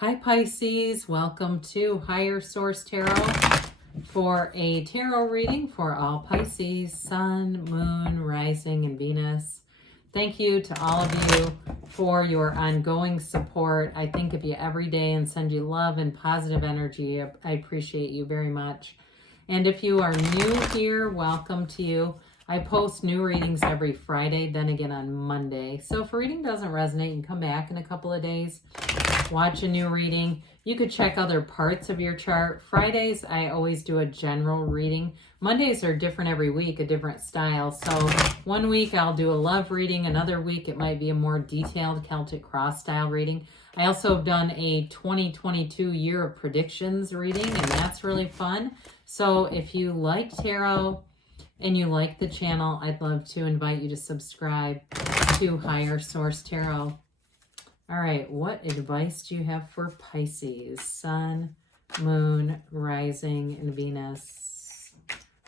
Hi Pisces, welcome to Higher Source Tarot for a tarot reading for all Pisces, Sun, Moon, Rising, and Venus. Thank you to all of you for your ongoing support. I think of you every day and send you love and positive energy. I appreciate you very much. And if you are new here, welcome to you. I post new readings every Friday, then again on Monday. So if a reading doesn't resonate, you can come back in a couple of days, watch a new reading. You could check other parts of your chart. Fridays, I always do a general reading. Mondays are different every week, a different style. So one week I'll do a love reading. Another week it might be a more detailed Celtic cross style reading. I also have done a 2022 year of predictions reading, and that's really fun. So if you like tarot and you like the channel, I'd love to invite you to subscribe to Higher Source Tarot. All right, what advice do you have for Pisces? Sun, Moon, Rising, and Venus.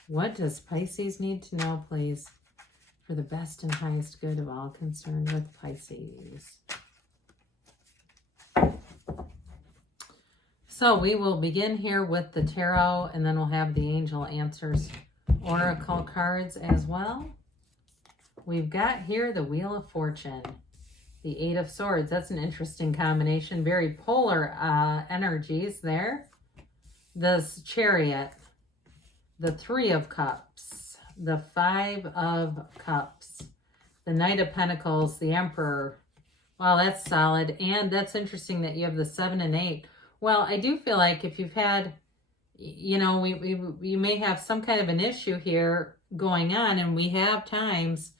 What does Pisces need to know, please, for the best and highest good of all concerned with Pisces? So we will begin here with the tarot, and then we'll have the angel answers oracle cards as well. We've got here the Wheel of Fortune. The Eight of Swords, that's an interesting combination. Very polar energies there. The Chariot, the Three of Cups, the Five of Cups, the Knight of Pentacles, the Emperor. Wow, that's solid. And that's interesting that you have the 7 and 8. Well, I do feel like if you've had, you know, you may have some kind of an issue here going on, and we have times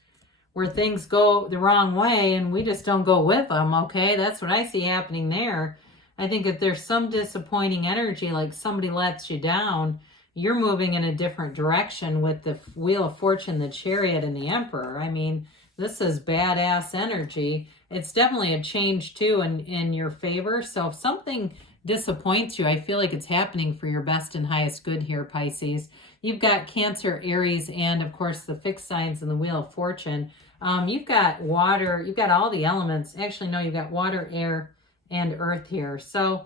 where things go the wrong way and we just don't go with them, okay? That's what I see happening there. I think if there's some disappointing energy, like somebody lets you down, you're moving in a different direction with the Wheel of Fortune, the Chariot, and the Emperor. I mean, this is badass energy. It's definitely a change, too, in your favor. So if something disappoints you, I feel like it's happening for your best and highest good here, Pisces. You've got Cancer, Aries, and of course the fixed signs in the Wheel of Fortune. You've got water, you've got all the elements. Actually, no, you've got water, air, and earth here. So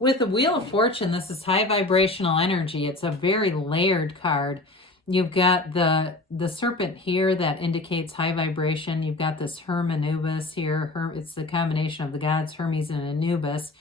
with the Wheel of Fortune, this is high vibrational energy. It's a very layered card. You've got the serpent here that indicates high vibration. You've got this Anubis here. It's the combination of the gods Hermes and Anubis.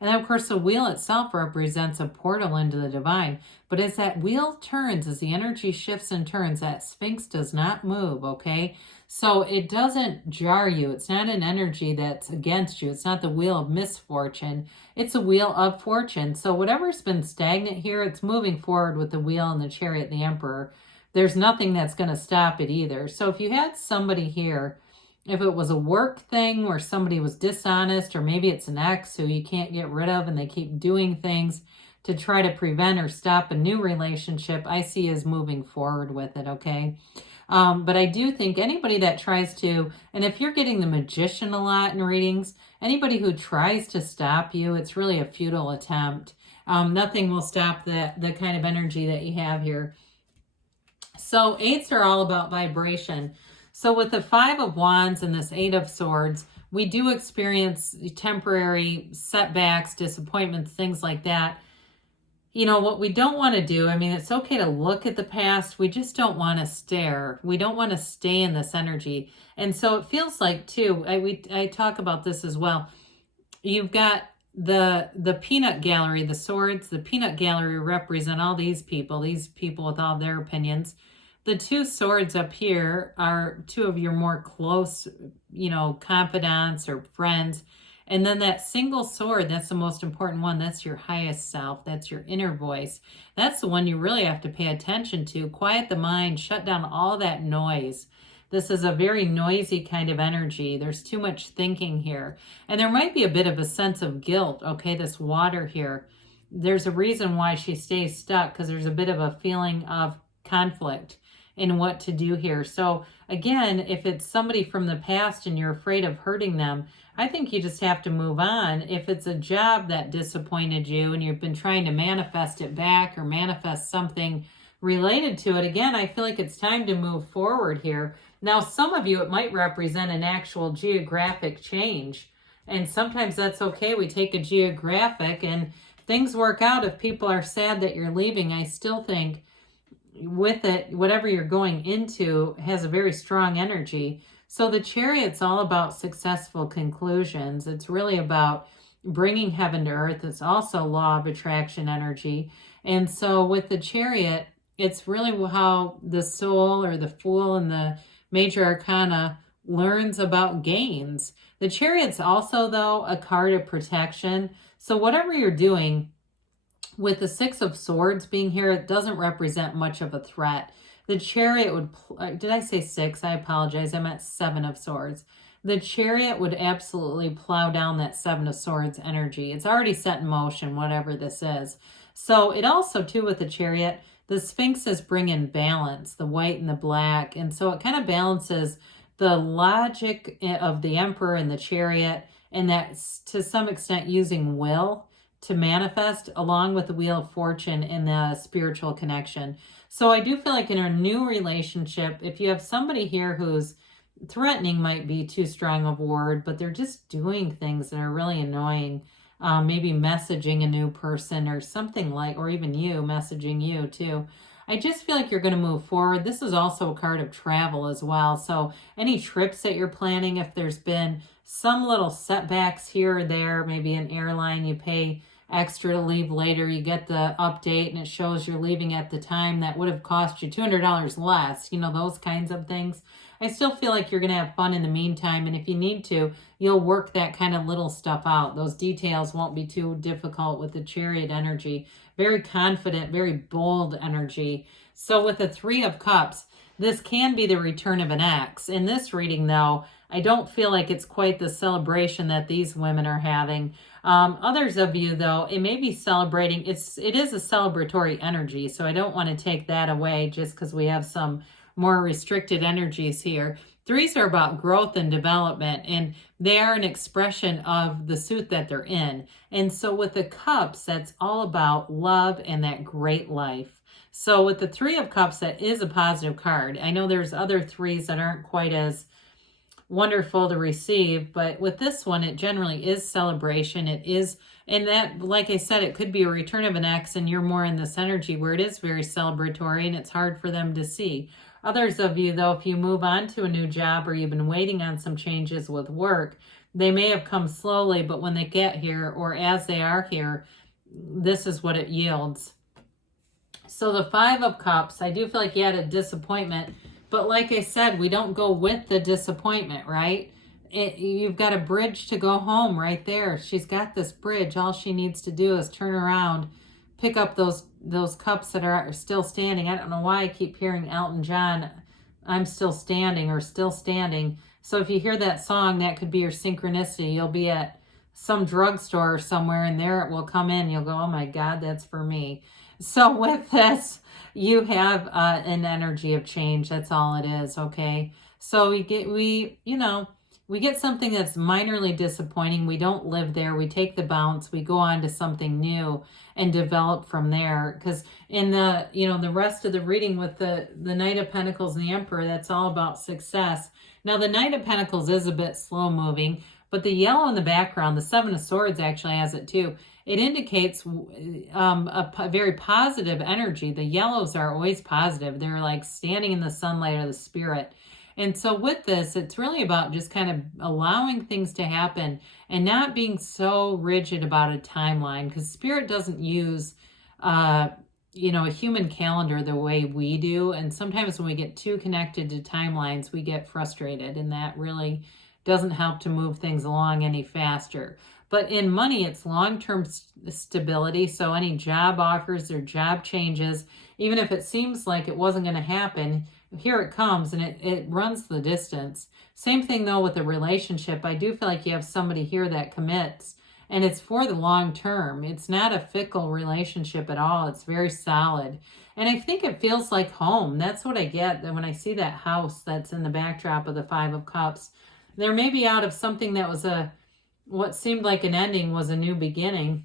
And then, of course, the wheel itself represents a portal into the divine. But as that wheel turns, as the energy shifts and turns, that Sphinx does not move, okay? So it doesn't jar you. It's not an energy that's against you. It's not the wheel of misfortune. It's a wheel of fortune. So whatever's been stagnant here, it's moving forward with the wheel and the Chariot and the Emperor. There's nothing that's going to stop it either. So if you had somebody here, if it was a work thing where somebody was dishonest, or maybe it's an ex who you can't get rid of and they keep doing things to try to prevent or stop a new relationship, I see as moving forward with it, okay? But I do think anybody that tries to, and if you're getting the Magician a lot in readings, anybody who tries to stop you, it's really a futile attempt. Nothing will stop the kind of energy that you have here. So eights are all about vibration. So with the Five of Wands and this Eight of Swords, we do experience temporary setbacks, disappointments, things like that. You know, what we don't want to do, I mean, it's okay to look at the past. We just don't want to stare. We don't want to stay in this energy. And so it feels like, too, I talk about this as well. You've got the peanut gallery, the swords. The peanut gallery represent all these people with all their opinions. The two swords up here are two of your more close, you know, confidants or friends. And then that single sword, that's the most important one. That's your highest self. That's your inner voice. That's the one you really have to pay attention to. Quiet the mind, shut down all that noise. This is a very noisy kind of energy. There's too much thinking here. And there might be a bit of a sense of guilt, okay, this water here. There's a reason why she stays stuck, because there's a bit of a feeling of conflict in what to do here. So again, if it's somebody from the past and you're afraid of hurting them, I think you just have to move on. If it's a job that disappointed you and you've been trying to manifest it back or manifest something related to it, again, I feel like it's time to move forward here. Now, some of you, it might represent an actual geographic change. And sometimes that's okay. We take a geographic and things work out. If people are sad that you're leaving, I still think with it, whatever you're going into has a very strong energy. So the Chariot's all about successful conclusions. It's really about bringing heaven to earth. It's also law of attraction energy. And so with the Chariot, it's really how the soul or the Fool in the major arcana learns about gains. The Chariot's also, though, a card of protection. So whatever you're doing, with the Six of Swords being here, it doesn't represent much of a threat. The Chariot would, did I say six? I apologize. I meant Seven of Swords. The Chariot would absolutely plow down that Seven of Swords energy. It's already set in motion, whatever this is. So it also, too, with the Chariot, the Sphinxes bring in balance, the white and the black. And so it kind of balances the logic of the Emperor and the Chariot, and that's to some extent using will to manifest, along with the Wheel of Fortune and the spiritual connection. So I do feel like in a new relationship, if you have somebody here who's threatening, might be too strong of a word, but they're just doing things that are really annoying, maybe messaging a new person or something like, or even you messaging you too. I just feel like you're going to move forward. This is also a card of travel as well. So any trips that you're planning, if there's been some little setbacks here or there, maybe an airline, you pay extra to leave later, you get the update and it shows you're leaving at the time that would have cost you $200 less, you know, those kinds of things. I still feel like you're going to have fun in the meantime, and if you need to, you'll work that kind of little stuff out. Those details won't be too difficult with the Chariot energy. Very confident, very bold energy. So with the Three of Cups, this can be the return of an ex. In this reading, though, I don't feel like it's quite the celebration that these women are having. Others of you, though, it may be celebrating. It is a celebratory energy, so I don't want to take that away just because we have some more restricted energies here. Threes are about growth and development, and they are an expression of the suit that they're in. And so with the Cups, that's all about love and that great life. So with the Three of Cups, that is a positive card. I know there's other threes that aren't quite as wonderful to receive, but with this one, it generally is celebration. It is, and that, like I said, it could be a return of an ex, and you're more in this energy where it is very celebratory and it's hard for them to see. Others of you, though, if you move on to a new job or you've been waiting on some changes with work, they may have come slowly, but when they get here or as they are here, this is what it yields. So the Five of Cups, I do feel like you had a disappointment, but like I said, we don't go with the disappointment, right? You've got a bridge to go home right there. She's got this bridge. All she needs to do is turn around, pick up those cups that are still standing. I don't know why I keep hearing Elton John, I'm still standing, or still standing. So if you hear that song, that could be your synchronicity. You'll be at some drugstore or somewhere, and there it will come in. You'll go, oh my God, that's for me. So with this, you have an energy of change. That's all it is, okay? So we get something that's minorly disappointing. We don't live there. We take the bounce. We go on to something new and develop from there. Because in the rest of the reading with the Knight of Pentacles and the Emperor, that's all about success. Now, the Knight of Pentacles is a bit slow moving, but the yellow in the background, the Seven of Swords actually has it too. It indicates a very positive energy. The yellows are always positive. They're like standing in the sunlight of the spirit. And so with this, it's really about just kind of allowing things to happen and not being so rigid about a timeline, because spirit doesn't use, a human calendar the way we do. And sometimes when we get too connected to timelines, we get frustrated, and that really doesn't help to move things along any faster. But in money, it's long-term stability. So any job offers or job changes, even if it seems like it wasn't going to happen, here it comes, and it runs the distance. Same thing, though, with a relationship. I do feel like you have somebody here that commits, and it's for the long term. It's not a fickle relationship at all. It's very solid. And I think it feels like home. That's what I get when I see that house that's in the backdrop of the Five of Cups. There may be out of something that was what seemed like an ending was a new beginning.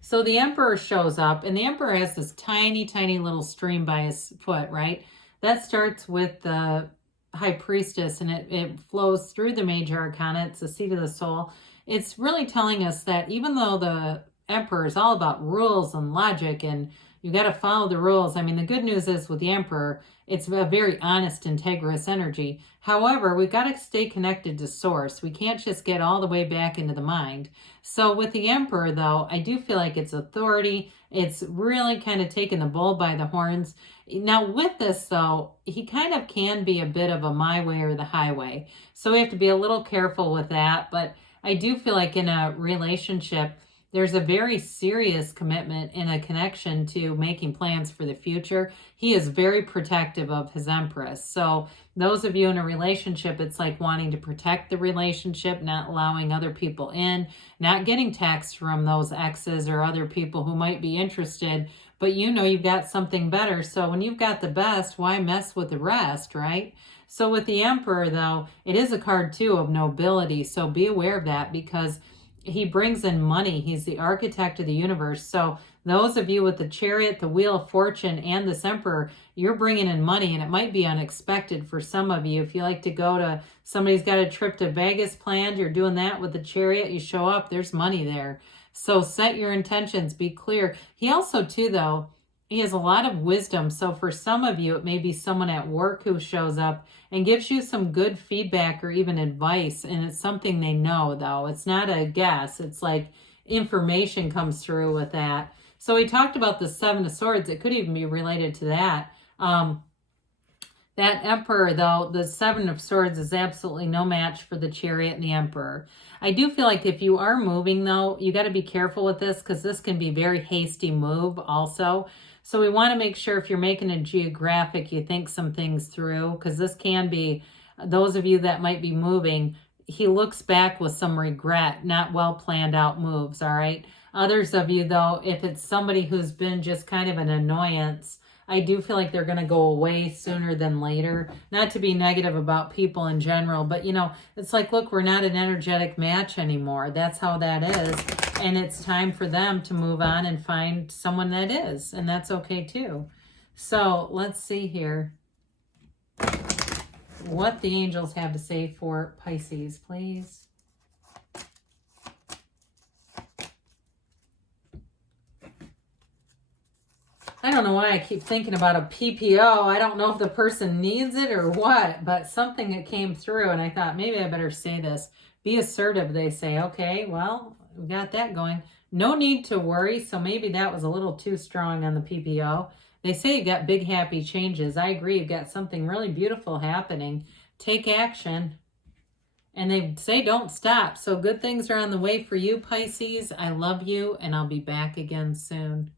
So the Emperor shows up, and the Emperor has this tiny, tiny little stream by his foot, right? That starts with the High Priestess, and it flows through the major arcana. It's the seat of the soul. It's really telling us that even though the Emperor is all about rules and logic and you got to follow the rules. I mean, the good news is with the Emperor, it's a very honest, integrous energy. However, we've got to stay connected to source. We can't just get all the way back into the mind. So with the Emperor, though, I do feel like it's authority. It's really kind of taking the bull by the horns. Now with this, though, he kind of can be a bit of a my way or the highway. So we have to be a little careful with that. But I do feel like in a relationship, there's a very serious commitment and a connection to making plans for the future. He is very protective of his Empress. So those of you in a relationship, it's like wanting to protect the relationship, not allowing other people in, not getting texts from those exes or other people who might be interested, but you know you've got something better. So when you've got the best, why mess with the rest, right? So with the Emperor, though, it is a card, too, of nobility. So be aware of that because he brings in money. He's the architect of the universe. So those of you with the Chariot, the Wheel of Fortune, and this Emperor, you're bringing in money, and it might be unexpected for some of you. If you like to go to, somebody's got a trip to Vegas planned, you're doing that with the Chariot, you show up, there's money there. So set your intentions, be clear. He also, too, though, he has a lot of wisdom. So for some of you, it may be someone at work who shows up and gives you some good feedback or even advice. And it's something they know, though. It's not a guess. It's like information comes through with that. So we talked about the Seven of Swords. It could even be related to that. That Emperor, though, the Seven of Swords is absolutely no match for the Chariot and the Emperor. I do feel like if you are moving, though, you got to be careful with this because this can be a very hasty move also. So we want to make sure if you're making a geographic, you think some things through because this can be, those of you that might be moving, he looks back with some regret, not well planned out moves, all right? Others of you, though, if it's somebody who's been just kind of an annoyance, I do feel like they're going to go away sooner than later. Not to be negative about people in general, but, you know, it's like, look, we're not an energetic match anymore. That's how that is. And it's time for them to move on and find someone that is. And that's okay, too. So let's see here what the angels have to say for Pisces, please. I don't know why I keep thinking about a PPO. I don't know if the person needs it or what, but something that came through and I thought maybe I better say this. Be assertive, they say. Okay, well, we got that going. No need to worry, so maybe that was a little too strong on the PPO. They say you got big happy changes. I agree, you've got something really beautiful happening. Take action. And they say don't stop. So good things are on the way for you, Pisces. I love you, and I'll be back again soon.